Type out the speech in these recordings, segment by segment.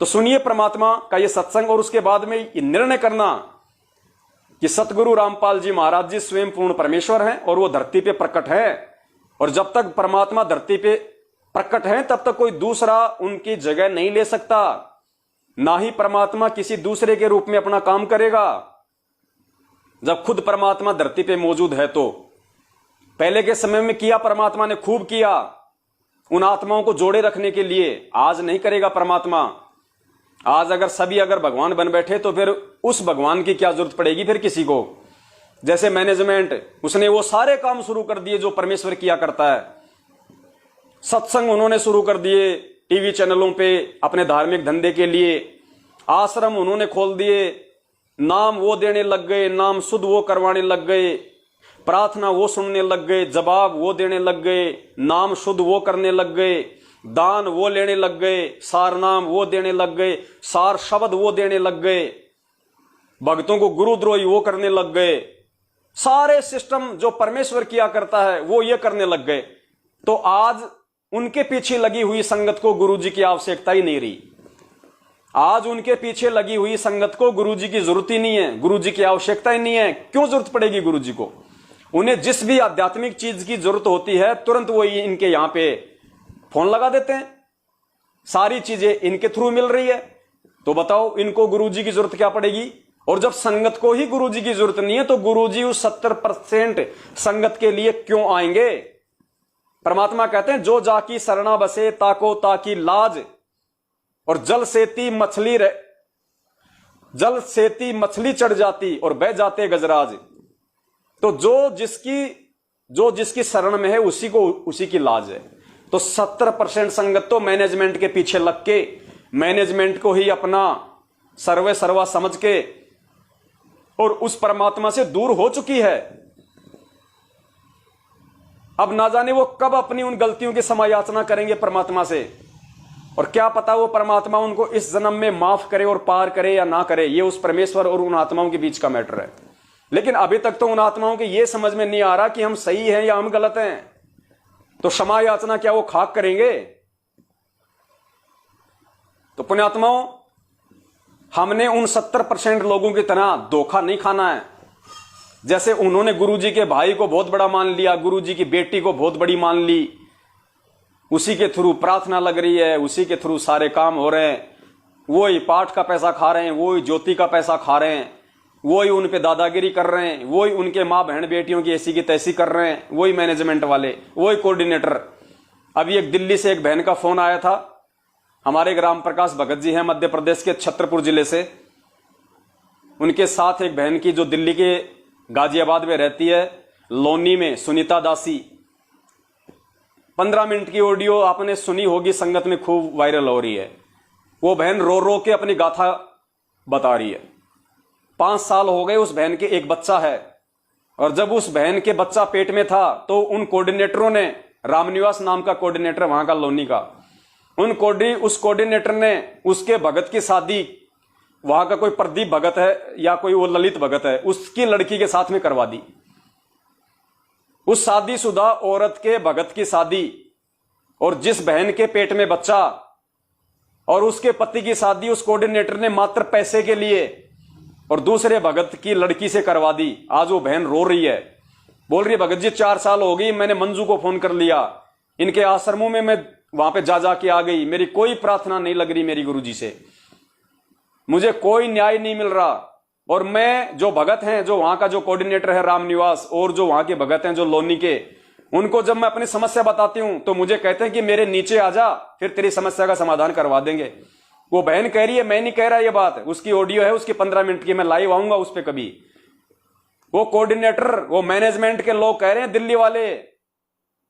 तो सुनिए परमात्मा का ये सत्संग और उसके बाद में ये निर्णय करना कि सतगुरु रामपाल जी महाराज जी स्वयं पूर्ण परमेश्वर हैं और वो धरती पे प्रकट है। और जब तक परमात्मा धरती पे प्रकट है तब तक कोई दूसरा उनकी जगह नहीं ले सकता, ना ही परमात्मा किसी दूसरे के रूप में अपना काम करेगा। जब खुद परमात्मा धरती पे मौजूद है तो पहले के समय में किया परमात्मा ने, खूब किया उन आत्माओं को जोड़े रखने के लिए। आज नहीं करेगा परमात्मा। आज अगर सभी अगर भगवान बन बैठे तो फिर उस भगवान की क्या जरूरत पड़ेगी फिर किसी को। जैसे मैनेजमेंट, उसने वो सारे काम शुरू कर दिए जो परमेश्वर किया करता है। सत्संग उन्होंने शुरू कर दिए टीवी चैनलों पे अपने धार्मिक धंधे के लिए। आश्रम उन्होंने खोल दिए, नाम वो देने लग गए, नाम शुद्ध वो करवाने लग गए, प्रार्थना वो सुनने लग गए, जवाब वो देने लग गए, नाम शुद्ध वो करने लग गए, दान वो लेने लग गए, सार नाम वो देने लग गए, सार शब्द वो देने लग गए, भक्तों को गुरुद्रोही वो करने लग गए। सारे सिस्टम जो परमेश्वर किया करता है वो ये करने लग गए। तो आज उनके पीछे लगी हुई संगत को गुरुजी की आवश्यकता ही नहीं रही। आज उनके पीछे लगी हुई संगत को गुरुजी की जरूरत ही नहीं है, गुरुजी की आवश्यकता ही नहीं है। क्यों जरूरत पड़ेगी गुरुजी को? उन्हें जिस भी आध्यात्मिक चीज की जरूरत होती है तुरंत वो इनके यहां पे फोन लगा देते हैं, सारी चीजें इनके थ्रू मिल रही है। तो बताओ इनको गुरुजी की जरूरत क्या पड़ेगी? और जब संगत को ही गुरुजी की जरूरत नहीं है तो गुरुजी उस 70% संगत के लिए क्यों आएंगे? परमात्मा कहते हैं जो जाकी शरणा बसे ताको ताकी लाज, और जल सेती मछली चढ़ जाती और बह जाते गजराज। तो जो जिसकी शरण में है उसी की लाज है। तो 70% संगत तो मैनेजमेंट के पीछे लग के, मैनेजमेंट को ही अपना सर्वे सर्वा समझ के और उस परमात्मा से दूर हो चुकी है। अब ना जाने वो कब अपनी उन गलतियों की समायाचना करेंगे परमात्मा से, और क्या पता वो परमात्मा उनको इस जन्म में माफ करे और पार करे या ना करे। ये उस परमेश्वर और उन आत्माओं के बीच का मैटर है। लेकिन अभी तक तो उन आत्माओं के ये समझ में नहीं आ रहा कि हम सही हैं या हम गलत हैं। तो क्षमा याचना क्या वो खाक करेंगे? तो पुण्यात्माओं, हमने उन 70% लोगों की तरह धोखा नहीं खाना है। जैसे उन्होंने गुरुजी के भाई को बहुत बड़ा मान लिया, गुरुजी की बेटी को बहुत बड़ी मान ली, उसी के थ्रू प्रार्थना लग रही है, उसी के थ्रू सारे काम हो रहे हैं, वो ही पाठ का पैसा खा रहे हैं, वो ही ज्योति का पैसा खा रहे हैं, वो ही उन पे दादागिरी कर रहे हैं, वो ही उनके माँ बहन बेटियों की ऐसी की तैसी कर रहे हैं, वही मैनेजमेंट वाले, वही कोऑर्डिनेटर। अभी एक दिल्ली से एक बहन का फोन आया था, हमारे ग्राम प्रकाश भगत जी हैं मध्य प्रदेश के छतरपुर जिले से, उनके साथ एक बहन की जो दिल्ली के गाजियाबाद में रहती है, लोनी में, सुनीता दासी। 15 मिनट की ऑडियो आपने सुनी होगी, संगत में खूब वायरल हो रही है। वो बहन रो रो के अपनी गाथा बता रही है। 5 साल हो गए उस बहन के, एक बच्चा है, और जब उस बहन के बच्चा पेट में था तो उन कोऑर्डिनेटरों ने, रामनिवास नाम का कोऑर्डिनेटर वहां का लोनी का, उस कोऑर्डिनेटर ने उसके भगत की शादी, वहां का कोई प्रदीप भगत है या कोई वो ललित भगत है, उसकी लड़की के साथ में करवा दी। उस शादीशुदा औरत के भगत की शादी और जिस बहन के पेट में बच्चा और उसके पति की शादी उस कोऑर्डिनेटर ने मात्र पैसे के लिए और दूसरे भगत की लड़की से करवा दी। आज वो बहन रो रही है, बोल रही है भगत जी 4 साल हो गई, मैंने मंजू को फोन कर लिया, इनके आश्रमों में मैं वहां पे जा के आ गई, मेरी कोई प्रार्थना नहीं लग रही मेरी गुरुजी से, मुझे कोई न्याय नहीं मिल रहा। और मैं जो भगत हैं, जो वहां का जो कोऑर्डिनेटर है रामनिवास, और जो वहां के भगत हैं जो लोनी के, उनको जब मैं अपनी समस्या बताती हूं तो मुझे कहते हैं कि मेरे नीचे आ जा, फिर तेरी समस्या का समाधान करवा देंगे। वो बहन कह रही है, मैं नहीं कह रहा ये बात, उसकी ऑडियो है उसकी 15 मिनट की, मैं लाइव आऊंगा उस पर कभी। वो कोऑर्डिनेटर, वो मैनेजमेंट के लोग कह रहे हैं दिल्ली वाले,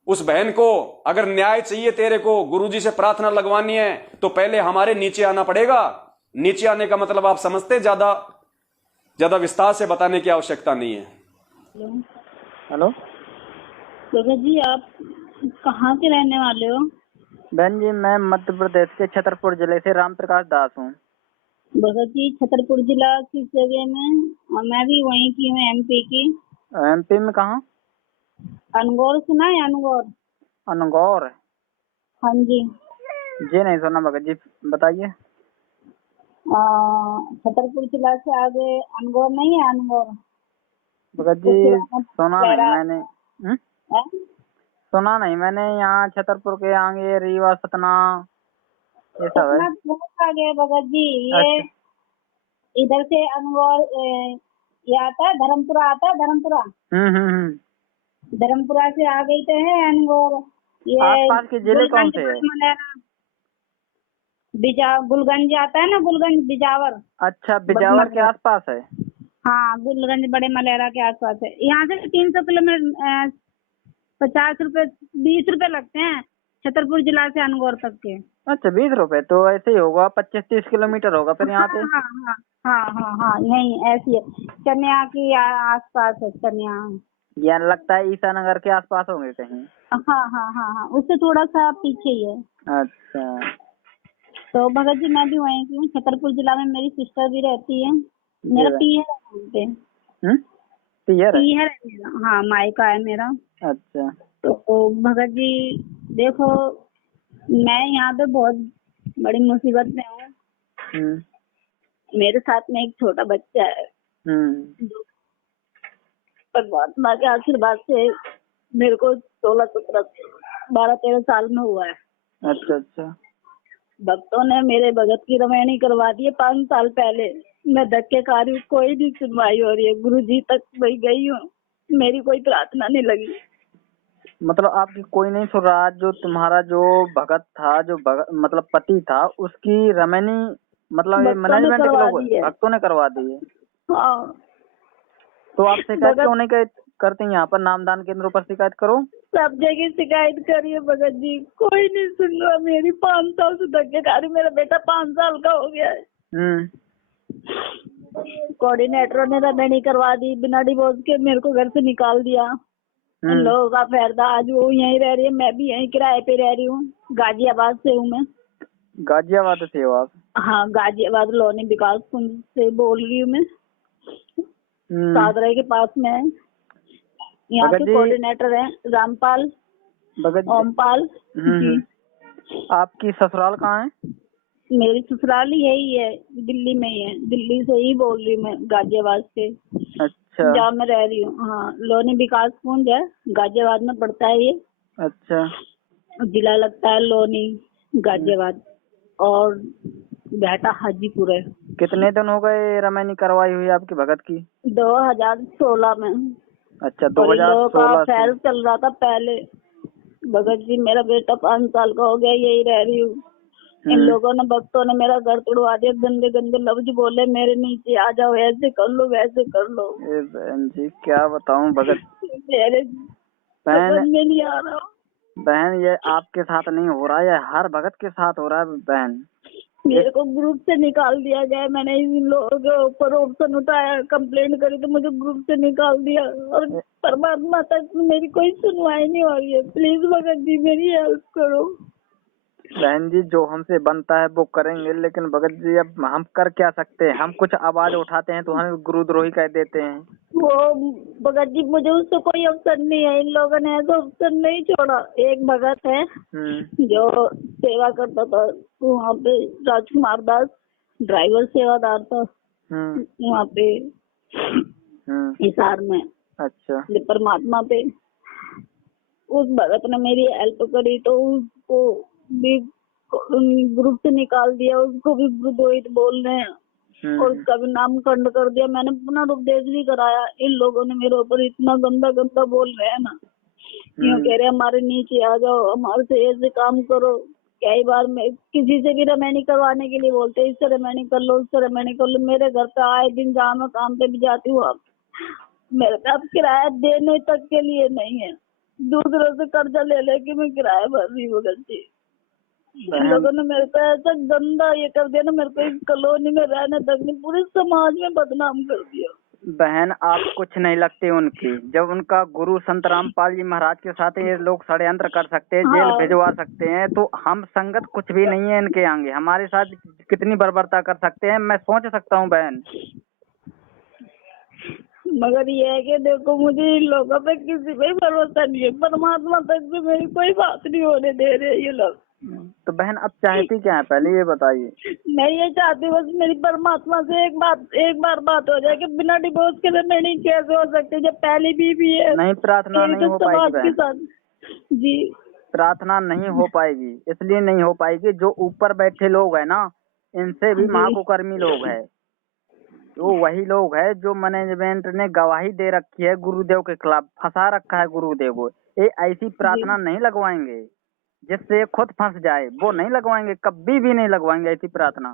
उस बहन को अगर न्याय चाहिए तेरे को, गुरुजी से प्रार्थना लगवानी है तो पहले हमारे नीचे आना पड़ेगा। नीचे आने का मतलब आप समझते, ज्यादा विस्तार से बताने की आवश्यकता नहीं है। हेलो भगत जी, आप कहाँ के रहने वाले हो? बहन जी, मैं मध्य प्रदेश के छतरपुर जिले से राम प्रकाश दास हूँ। भगत जी, छतरपुर जिला किस जगह में? मैं भी वहीं की हूँ, एमपी की। एमपी में कहाँ? अनगौर सुना है? अनगौर। अनगौर? हाँ जी। जी नहीं सुना भगत जी, बताइए। छतरपुर जिला से आगे अनगौर नहीं है, अनगौर भगत उसके जी बाद सुना नहीं गहरा मैंने। है। सुना नहीं मैंने, यहाँ छतरपुर के आगे रीवा सतना ये सब है। सतना तो बहुत आगे है भगत जी। ये अच्छा। इधर से अनगौर ये आता है, धर्मपुरा आता है, धर्मपुरा। हम्म। धर्मपुरा से आ गई तो है अनगौर। ये आसपास के जिले कौन गुलगंज से है? मलेरा गुलगंज आता है ना, गुलगंज बिजावर। अच्छा, बिजावर के आसपास है। हाँ, गुलगंज बड़े मलेरा के आसपास है। यहाँ से 300 किलोमीटर 50 रुपए 20 रुपए लगते हैं छतरपुर जिला से अनगौर तक के। अच्छा, 20 रुपए तो ऐसे ही होगा, 25-30 किलोमीटर होगा फिर यहाँ से। हाँ हाँ हाँ हाँ हाँ हाँ, नहीं ऐसी है। चनिया की आसपास है, चनिया। ये लगता है ईसानगर के आसपास होंगे कहीं। हाँ हाँ हाँ हाँ, उससे थोड़ा सा पीछे ही है। अच्छा। तो भगत जी मैं भी वहीं की हूँ, छतरपुर जिला में मेरी सिस्टर भी रहती है। मेरा पीहर है वहाँ पे। पीहर है? पीहर है मेरा, हाँ, मायका है मेरा। अच्छा। तो भगत जी देखो, मैं यहाँ पे बहुत बड़ी मुसीबत में हूँ। मेरे साथ में एक छोटा बच्चा है जो परमात्मा के आशीर्वाद से मेरे को 16-17-12-13 साल में हुआ है। अच्छा अच्छा। भक्तों ने मेरे भगत की रामायणी करवा दी है 5 साल पहले। मैं धक्के खा रही हूँ, कोई नहीं सुनवाई हो रही है। गुरु जी तक मैं गई हूँ, मेरी कोई प्रार्थना नहीं लगी। मतलब आपकी कोई नहीं सुन रहा? जो तुम्हारा जो भगत था, जो भगत मतलब पति था, उसकी रामायणी मतलब ये मैनेजमेंट के लोग भक्तों ने करवा दी है। हाँ। तो आप शिकायत क्यों नहीं करते? यहाँ पर नामदान केंद्रों पर शिकायत करो। सब जगह शिकायत करिए भगत जी, कोई नहीं सुन रहा मेरी। 5 साल से धक्के खा रही। मेरा बेटा 5 साल का हो गया है। कोऑर्डिनेटर ने रामायणी करवा दी, बिना डिवोर्स के मेरे को घर से निकाल दिया। इन लोगों का फायदा। आज वो यहीं रह रही है, मैं भी यहीं किराए पे रह रही हूँ। गाजियाबाद से हूँ मैं। गाजियाबाद से हो आप? हाँ, गाजियाबाद लोनी विकास कुंज से बोल रही हूँ मैं। सादरा के पास में है। यहाँ के कोऑर्डिनेटर हैं रामपाल, ओमपाल जी। आपकी ससुराल कहाँ है? मेरी ससुराल यही है, दिल्ली में ही है। दिल्ली से ही बोल रही हूँ मैं, गाजियाबाद से। अच्छा। जहाँ मैं रह रही हूँ, हाँ, लोनी विकास कुंज है, गाजियाबाद में पड़ता है ये। अच्छा। जिला लगता है लोनी, गाजियाबाद, और बेटा हाजीपुर है। कितने दिन हो गए रामायणी करवाई हुई आपकी भगत की? 2016 में। अच्छा, 2016 फैल चल रहा था पहले। भगत जी मेरा बेटा 5 साल का हो गया, यही रह रही हूँ। इन लोगों ने, भक्तों ने मेरा घर तोड़वा दिया। गंदे गंदे लफ्ज बोले मेरे नीचे, आ जाओ, ऐसे कर लो, वैसे कर लो। बहन जी क्या बताऊं भगत, मेरे समझ में नहीं आ रहा। बहन ये आपके साथ नहीं हो रहा, ये हर भगत के साथ हो रहा है बहन। मेरे को ग्रुप से निकाल दिया गया। मैंने इन लोगों के ऊपर ऑप्शन उठाया, कंप्लेंट करी तो मुझे ग्रुप से निकाल दिया। और परमात्मा तक मेरी कोई सुनवाई नहीं हो रही है। प्लीज भगत जी मेरी हेल्प करो। बहन जी जो हमसे बनता है वो करेंगे, लेकिन भगत जी अब हम कर क्या सकते हैं? हम कुछ आवाज उठाते हैं तो हमें गुरुद्रोही कह देते हैं। वो भगत जी मुझे उससे कोई ऑप्शन नहीं है। इन लोगों ने ऐसा ऑप्शन नहीं छोड़ा। एक भगत है जो सेवा करता था वहाँ पे, राजकुमार दास, ड्राइवर सेवादार था वहाँ पे हिसार में। अच्छा। परमात्मा पे उस भगत ने मेरी हेल्प करी तो उसको भी ग्रुप से निकाल दिया। उसको भी गुरुद्रोहित बोल रहे हैं और उसका भी नाम खंड कर दिया। मैंने पुनरुपदेश भी कराया। इन लोगों ने मेरे ऊपर इतना गंदा गंदा बोल रहे हैं ना, यूँ कह रहे हमारे नीचे आ जाओ, हमारे से ऐसे काम करो। कई बार मैं किसी से भी रामायणी करवाने के लिए बोलते हैं, इससे रामायणी कर लो, उससे रामायणी कर लो। मेरे घर पे आए दिन जहाँ मैं काम पे भी जाती हूँ, अब मेरे पे अब किराया देने तक के लिए नहीं है। दूसरों से कर्जा ले लेके मैं किराया भर रही हूँ। गलती इन लोगों ने मेरे पे ऐसा गंदा ये कर दिया ना, मेरे को इस कॉलोनी में रहने तक नहीं, पूरे समाज में बदनाम कर दिया। बहन आप कुछ नहीं लगते उनकी। जब उनका गुरु संत रामपाल जी महाराज के साथ ये लोग षड्यंत्र कर सकते हैं, जेल भिजवा सकते हैं, तो हम संगत कुछ भी नहीं है इनके आगे। हमारे साथ कितनी बर्बरता कर सकते हैं मैं सोच सकता हूँ बहन। मगर ये है कि देखो मुझे इन लोगों पे किसी पे भरोसा नहीं है। परमात्मा तक भी मेरी कोई बात नहीं होने दे रहे ये लोग। तो बहन अब चाहती क्या है पहले ये बताइए। मैं ये चाहती हूँ बस मेरी परमात्मा से एक बार बात हो जाए कि बिना डिवोर्स के लिए मेरी कैसे हो सकती है, जब पहली बीवी है। नहीं, प्रार्थना नहीं हो पाएगी के बहन, साथ जी। प्रार्थना नहीं हो पाएगी, इसलिए नहीं हो पाएगी जो ऊपर बैठे लोग है ना, इनसे भी जी। महाकुकर्मी लोग है, तो वही लोग है जो मैनेजमेंट ने गवाही दे रखी है गुरुदेव के खिलाफ, फंसा रखा है गुरुदेव को। ये ऐसी प्रार्थना नहीं लगवाएंगे जिससे खुद फंस जाए, वो नहीं लगवाएंगे, कभी भी नहीं लगवाएंगे ऐसी प्रार्थना।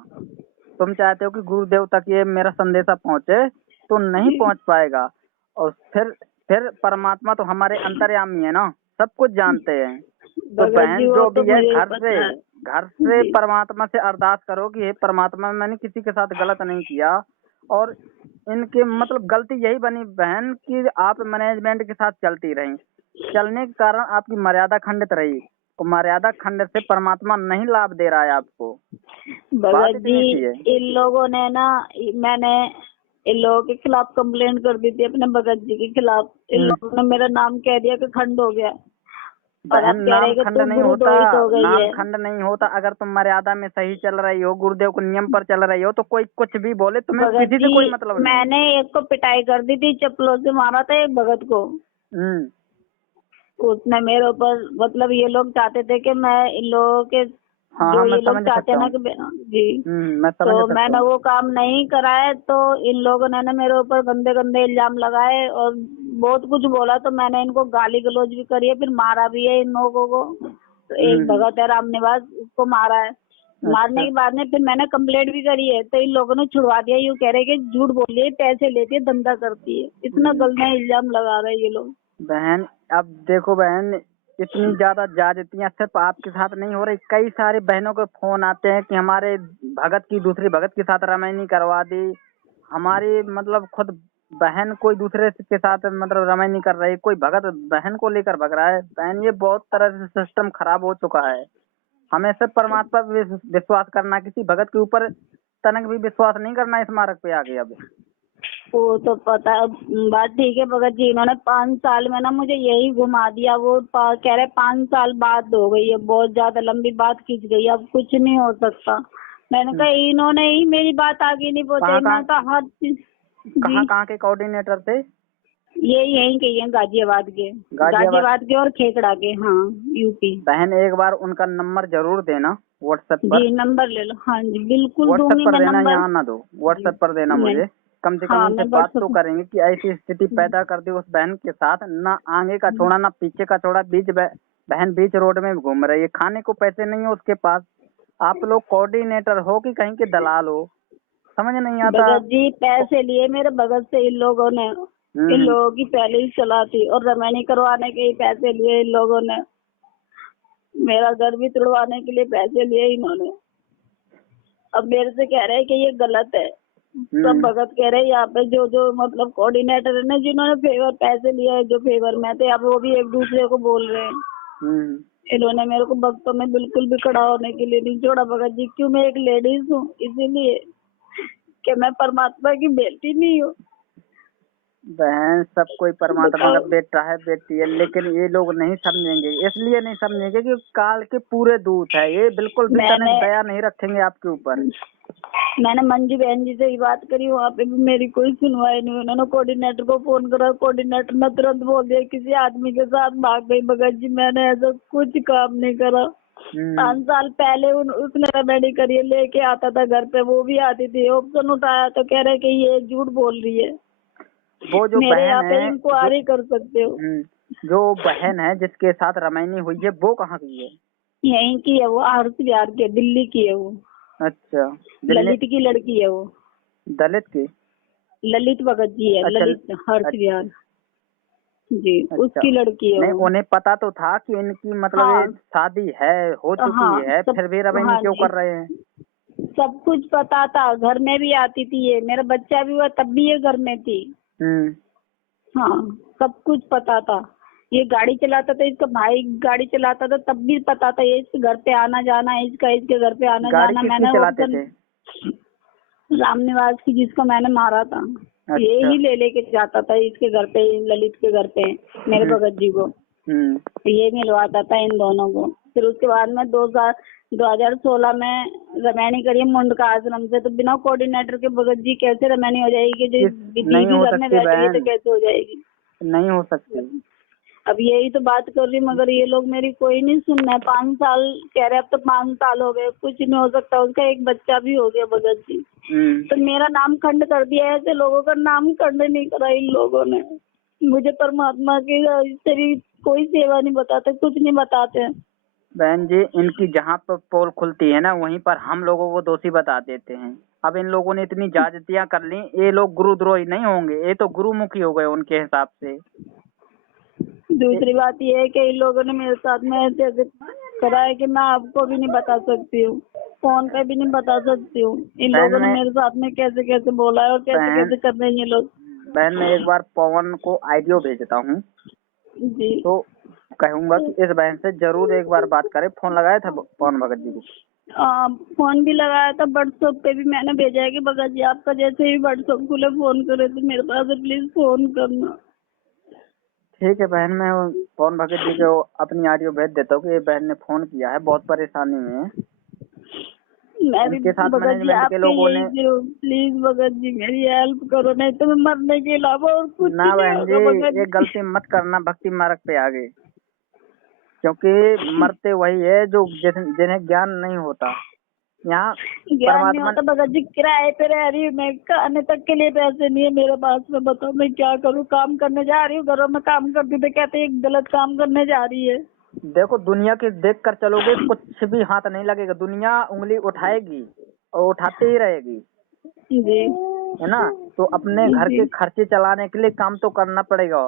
तुम चाहते हो कि गुरुदेव तक ये मेरा संदेशा पहुंचे, तो नहीं पहुंच पाएगा। और फिर परमात्मा तो हमारे अंतर्यामी है ना, सब कुछ जानते हैं। तो बहन जो भी है घर से परमात्मा से अरदास करो कि हे परमात्मा, मैंने किसी के साथ गलत नहीं किया, और इनके मतलब गलती यही बनी बहन कि आप मैनेजमेंट के साथ चलती रही, चलने के कारण आपकी मर्यादा खंडित रही, तो मर्यादा खंड से परमात्मा नहीं लाभ दे रहा है आपको। भगत जी इन लोगों ने ना, मैंने इन लोगों के खिलाफ कंप्लेंट कर दी थी अपने भगत जी के खिलाफ। इन लोगों ने मेरा नाम कह दिया कि खंड हो गया। बहन नाम खंड नहीं होता, नाम खंड नहीं होता। अगर तुम मर्यादा में सही चल रही हो, गुरुदेव के नियम पर चल रही हो, तो कोई कुछ भी बोले, तुम्हें किसी से कोई मतलब नहीं। मैंने एक को पिटाई कर दी थी, चप्पलों से मारा था एक भगत को। उसने मेरे ऊपर मतलब ये लोग चाहते थे कि मैं इन लोगों के जो ये लोग चाहते ना कि जी, तो मैंने वो काम नहीं कराया, तो इन लोगों ने ना मेरे ऊपर गंदे गंदे इल्जाम लगाए और बहुत कुछ बोला। तो मैंने इनको गाली गलौज भी करी है, फिर मारा भी है इन लोगों को। तो एक भगत है राम निवास, उसको मारा है। मारने के बाद में फिर मैंने कंप्लेंट भी करी है, तो इन लोगों ने छुड़वा दिया। यूँ कह रहे कि झूठ बोल रही है, पैसे लेती है, धंधा करती है। इतना गंदा इल्जाम लगा रहे हैं ये लोग। बहन अब देखो बहन, इतनी ज्यादा ज्यादतियां सिर्फ आपके साथ नहीं हो रही, कई सारे बहनों के फोन आते हैं कि हमारे भगत की दूसरी भगत के साथ रमैनी करवा दी, हमारी मतलब खुद बहन कोई दूसरे के साथ मतलब रमैनी कर रही, कोई भगत बहन को लेकर भग रहा है। बहन ये बहुत तरह से सिस्टम खराब हो चुका है। हमें सिर्फ परमात्मा पे विश्वास करना, किसी भगत के ऊपर तनक भी विश्वास नहीं करना इस मार्ग पे आगे। अब वो तो पता बात ठीक है भगत जी, इन्होंने 5 साल में ना मुझे यही घुमा दिया। वो कह रहे 5 साल बात हो गई है, बहुत ज्यादा लंबी बात खींच गई, अब कुछ नहीं हो सकता। मैंने कहा इन्होंने ही मेरी बात आगे नहीं पहुंचाई। मैं तो हर चीज कहाँ के कोऑर्डिनेटर थे? ये यहीं के हैं, गाजियाबाद के और खेकड़ा के। हाँ, यूपी। बहन एक बार उनका नंबर जरूर देना व्हाट्सएप पर। जी नंबर ले लो। हाँ जी बिल्कुल व्हाट्सएप पर देना, यहाँ ना दो, व्हाट्सएप पर देना मुझे। कम से कम इनसे बात तो करेंगे कि ऐसी स्थिति पैदा कर दी उस बहन के साथ, ना आगे का छोड़ा ना पीछे का छोड़ा, बहन बीच रोड में घूम रही है, खाने को पैसे नहीं है उसके पास। आप लोग कोऑर्डिनेटर हो कि कहीं के दलाल हो, समझ नहीं आता। भगत जी पैसे लिए मेरे भगत से इन लोगों ने, इन लोगों की पहले ही चला थी, और रमैनी करवाने के ही पैसे लिए इन लोगों ने, मेरा घर भी तुड़वाने के लिए पैसे लिए इन्होंने। अब मेरे से कह रहे हैं कि ये गलत है। सब भगत कह रहे हैं यहाँ पे जो मतलब कोऑर्डिनेटर है ना, जिन्होंने फेवर पैसे लिए है, जो फेवर में थे, अब वो भी एक दूसरे को बोल रहे हैं। इन्होंने मेरे को भक्तों में बिल्कुल भी खड़ा होने के लिए नहीं छोड़ा भगत जी। क्यों? मैं एक लेडीज हूँ, इसीलिए कि मैं परमात्मा की बेटी नहीं हूँ। बहन सब कोई परमात्मा का बेटा है, बेटी है, लेकिन ये लोग नहीं समझेंगे। इसलिए नहीं समझेंगे कि काल के पूरे दूत है ये, बिल्कुल भी दया नहीं रखेंगे आपके ऊपर। मैंने मंजू बहन जी से ही बात करी, वहाँ पे भी मेरी कोई सुनवाई नहीं। उन्होंने कोऑर्डिनेटर को फोन करा, कोऑर्डिनेटर ने तुरंत बोल दिया किसी आदमी के साथ भाग गई। भगत जी मैंने ऐसा कुछ काम नहीं करा। 5 साल पहले उसने रेमेडी करी, लेके आता था घर पे, वो भी आती थी, ऑप्शन उठाया तो कह रहे कि ये झूठ बोल रही है। वो जो मेरे यहाँ बहन पे है इंक्वायरी कर सकते हो। जो बहन है जिसके साथ रमैनी हुई है वो कहाँ की है? यहीं की है वो, आरस बिहार की, दिल्ली की है वो। अच्छा, ललित की लड़की है वो। दलित की? ललित भगत जी है। अच्छा, ललित हर्ष बिहार जी। अच्छा, उसकी लड़की है। नहीं उन्हें पता तो था कि इनकी मतलब शादी है, हो चुकी है, फिर भी रमैनी क्यों कर रहे हैं? सब कुछ पता था, घर में भी आती थी ये, मेरा बच्चा भी हुआ तब भी ये घर में थी। हाँ सब कुछ पता था। ये गाड़ी चलाता था, इसका भाई गाड़ी चलाता था, तब भी पता था ये इसके घर पे आना जाना है, इसके घर पे आना जाना। मैंने चलाते थे? राम निवास की, जिसको मैंने मारा था। अच्छा। ये ही लेके जाता था इसके घर पे, ललित के घर पे, मेरे भगत जी को। ये मिलवाता था इन दोनों को। फिर उसके बाद में 2016 में रमैनी करी मुंड का आश्रम से। तो बिना कोऑर्डिनेटर के भगत जी कैसे रमैनी हो जाएगी? जो नहीं हो घर में सकती बैठ रही है तो बहन, कैसे हो जाएगी? नहीं हो सकती। अब यही तो बात कर रही, मगर ये लोग मेरी कोई नहीं सुन रहा है। 5 साल कह रहे, अब तो 5 साल हो गए, कुछ नहीं हो सकता। उसका एक बच्चा भी हो गया भगत जी। तो मेरा नाम खंड कर दिया। ऐसे लोगों का नाम खंड नहीं करा इन लोगों ने। मुझे परमात्मा की तेरी कोई सेवा नहीं बताते, कुछ नहीं बताते। बहन जी, इनकी जहाँ पर पोल खुलती है ना, वहीं पर हम लोगों को दोषी बता देते हैं। अब इन लोगों ने इतनी ज्यादतियां कर ली, ये लोग गुरुद्रोही नहीं होंगे, ये तो गुरुमुखी हो गए उनके हिसाब से। दूसरी बात ये है कि इन लोगों ने मेरे साथ में ऐसे ऐसे करा है कि मैं आपको भी नहीं बता सकती हूँ, फोन पे भी नहीं बता सकती हूँ। इन लोगों ने मेरे साथ में कैसे कैसे बोला है और कैसे कैसे कर रहे हैं ये लोग। बहन, मैं एक बार पवन को ऑडियो भेजता हूँ जी, तो कहूंगा कि इस बहन से जरूर एक बार बात करे। फोन लगाया था पवन भगत जी को? फोन भी लगाया था, व्हाट्सएप पे भी मैंने भेजा है कि भगत जी आपका जैसे ही व्हाट्सएप खुले फोन करे तो मेरे पास प्लीज फोन करना। ठीक है बहन, मैं पवन भगत जी को अपनी ऑडियो भेज देता हूँ कि ये बहन ने फोन किया है, बहुत परेशानी में है। मैं भी इनके साथ भगत जी मैनेजमेंट के आपके लोगों ने प्लीज भगत जी मेरी हेल्प करो, नहीं तो मैं मरने के अलावा और कुछ ना नहीं बहन होगा जी, भगत ये जी। गलती मत करना भक्ति मार्ग पे आगे, क्योंकि मरते वही है जो जिन्हें ज्ञान नहीं होता। यहाँ ज्ञान नहीं परमात्मा होता भगत जी, किराए पे रह रही हूँ मैं, खाने तक के लिए पैसे नहीं है मेरे पास में। बताओ मैं क्या करूँ? काम करने जा रही हूँ, घरों में काम करती तो कहते हैं गलत काम करने जा रही है। देखो, दुनिया के देख कर चलोगे कुछ भी हाथ नहीं लगेगा, दुनिया उंगली उठाएगी और उठाते ही रहेगी, जी है ना। तो अपने घर जी। के खर्चे चलाने के लिए काम तो करना पड़ेगा,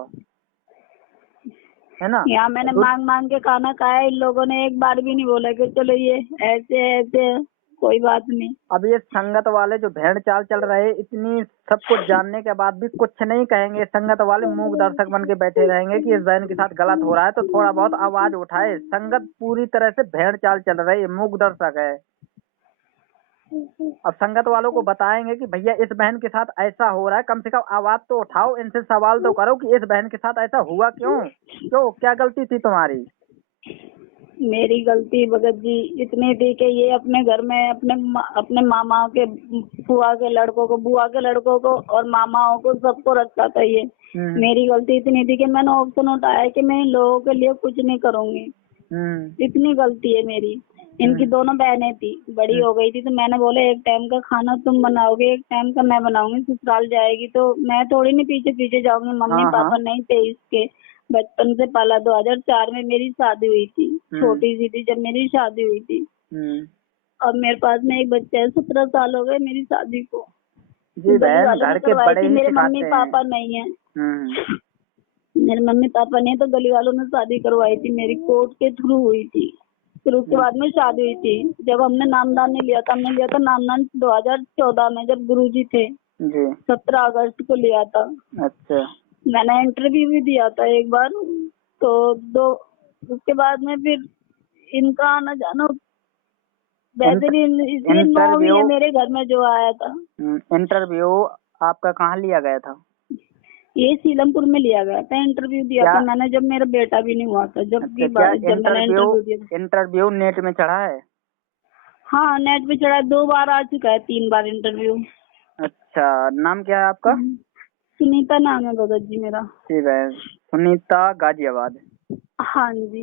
है ना। यहाँ मैंने मांग मांग के खाना खाया, इन लोगों ने एक बार भी नहीं बोला कि चलो ये ऐसे ऐसे कोई बात नहीं। अब ये संगत वाले जो भेड़ चाल चल रहे, इतनी सब कुछ जानने के बाद भी कुछ नहीं कहेंगे। संगत वाले मूक दर्शक बन के बैठे रहेंगे कि इस बहन के साथ गलत हो रहा है तो थोड़ा बहुत आवाज उठाए। संगत पूरी तरह से भेड़ चाल चल रही है, मूक दर्शक है। अब संगत वालों को बताएंगे कि भैया इस बहन के साथ ऐसा हो रहा है, कम से कम आवाज तो उठाओ, इनसे सवाल तो करो कि इस बहन के साथ ऐसा हुआ क्यों, क्या गलती थी तुम्हारी। मेरी गलती भगत जी इतनी थी कि ये अपने घर में अपने मामाओं के, फुआ के लड़कों को, बुआ के लड़कों को और मामाओं को सबको रखता था ये। मेरी गलती इतनी थी कि मैंने ऑप्शन उठाया कि मैं इन लोगों के लिए कुछ नहीं करूंगी। इतनी गलती है मेरी। इनकी दोनों बहनें थी, बड़ी हो गई थी तो मैंने बोला एक टाइम का खाना तुम बनाओगे, एक टाइम का मैं बनाऊंगी। ससुराल जाएगी तो मैं थोड़ी नहीं पीछे पीछे जाऊंगी। मम्मी पापा नहीं थे इसके, बचपन से पाला। 2004 में मेरी शादी हुई थी, छोटी सी थी जब मेरी शादी हुई थी। अब मेरे पास में एक बच्चा है, 17 साल हो गए मेरी शादी को। जी बहन, घर के बड़े ही मेरे सिखाते मम्मी हैं। पापा नहीं है, मेरे मम्मी पापा नहीं, तो गली वालों ने शादी करवाई थी मेरी, कोर्ट के थ्रू हुई थी। फिर उसके बाद में शादी हुई थी। जब हमने नामदान नहीं लिया था, हमने लिया था नामदान 2014 में, जब गुरुजी थे। 17 अगस्त को लिया था। अच्छा। मैंने इंटरव्यू भी दिया था एक बार, तो उसके बाद में फिर इनका आना जाना वैसे भी, इसलिए 9 ही है मेरे घर में जो आया था। इंटरव्यू आपका कहाँ लिया गया था? ये सीलमपुर में लिया गया था। इंटरव्यू दिया था मैंने जब मेरा बेटा भी नहीं हुआ था, जब मैंने इंटरव्यू दिया। इंटरव्यू नेट में चढ़ा है? हाँ नेट पे चढ़ा है, 2 बार आ चुका है, 3 बार इंटरव्यू। अच्छा, नाम क्या है आपका? सुनीता नाम है भगत जी मेरा। ठीक है, सुनीता, गाजियाबाद। हाँ जी।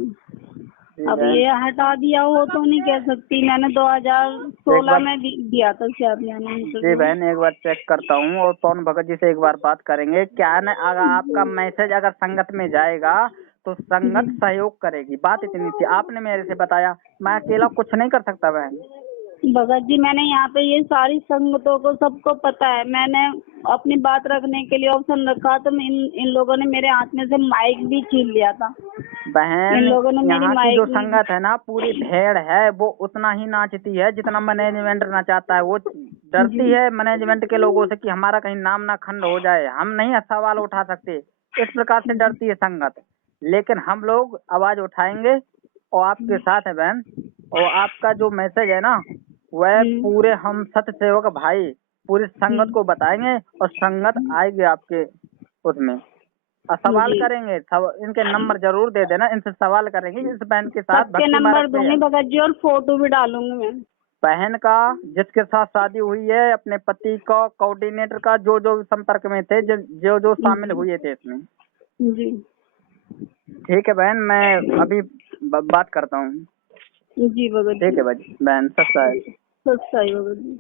अब ये हटा दिया हो तो नहीं कह सकती, मैंने 2016 में दिया था शायद मैंने इंटरव्यू। जी बहन, एक बार चेक करता हूँ और पवन भगत जी से एक बार बात करेंगे। क्या है ना, अगर आपका मैसेज अगर संगत में जाएगा तो संगत सहयोग करेगी, बात इतनी थी। आपने मेरे से बताया, मैं अकेला कुछ नहीं कर सकता बहन। भगत जी मैंने यहाँ पे ये सारी संगतों को सबको पता है, मैंने अपनी बात रखने के लिए ऑप्शन रखा तो इन लोगों ने मेरे हाथ में से माइक भी छीन लिया था। बहन, इन लोगों ने मेरी यहाँ की जो संगत है ना, पूरी भेड़ है, वो उतना ही नाचती है जितना मैनेजमेंट नचाता है। वो डरती है मैनेजमेंट के लोगों से कि हमारा कहीं नाम ना खंड हो जाए, हम नहीं सवाल उठा सकते, इस प्रकार से डरती है संगत। लेकिन हम लोग आवाज उठाएंगे और आपके साथ है बहन। और आपका जो मैसेज है ना, वह पूरे हम सत्य सेवक भाई पूरी संगत को बताएंगे और संगत आएगी आपके उसमें। सवाल जी। करेंगे, इनके नंबर जरूर दे देना, इनसे सवाल करेंगे इस बहन के साथ सबके भक्ति नंबर मार्ग पे दूंगी है। भगत जी और फोटो भी डालूंगी मैं। बहन का जिसके साथ शादी हुई है, अपने पति का, कोऑर्डिनेटर का, जो जो संपर्क में थे, जो जो शामिल हुए थे इसमें। जी ठीक है बहन, मैं अभी बात करता हूँ। जी भगत ठीक जी। है बहन, सच्चा है। सच्चाई भगत जी।